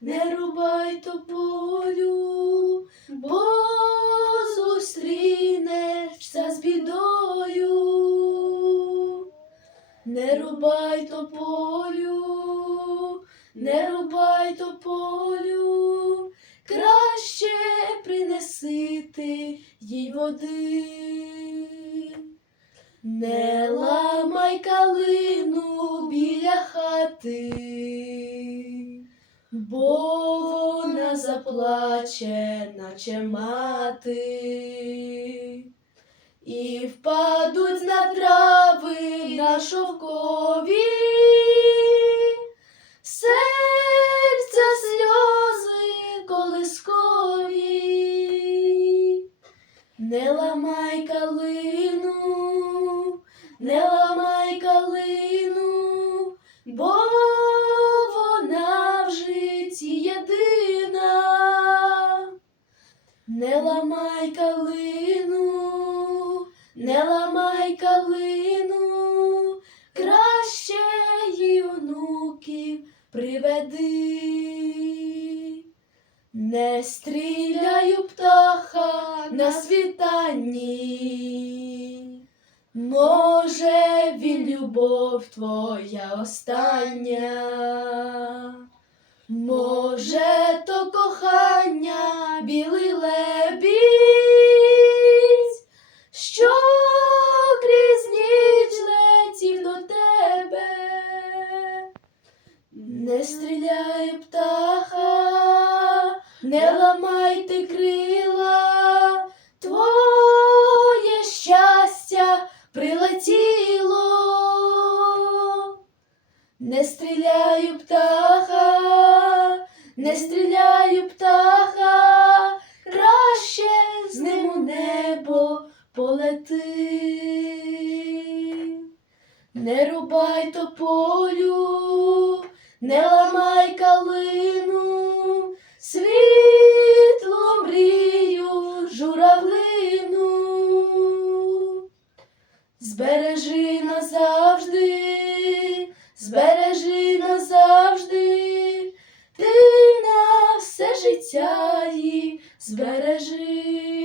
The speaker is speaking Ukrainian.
не рубай тополю, бо зустрінешся з бідою. Не рубай тополю, не рубай тополю, краще принесити їй води. Не ламай калину біля хати, бо вона заплаче, наче мати, і впадуть на трави на шовкові, серця сльози колискові. Не ламай калину, не ламай Не ламай калину, не ламай калину, краще їй онуків приведи. Не стріляю птаха на світанні. Може, він любов твоя остання. Може, то кохання білий Не стріляю птаха, не стріляю птаха, краще з ним у небо полети. Не рубай тополю, не ламай калину, світло мрію журавлину. Збережи її збережи.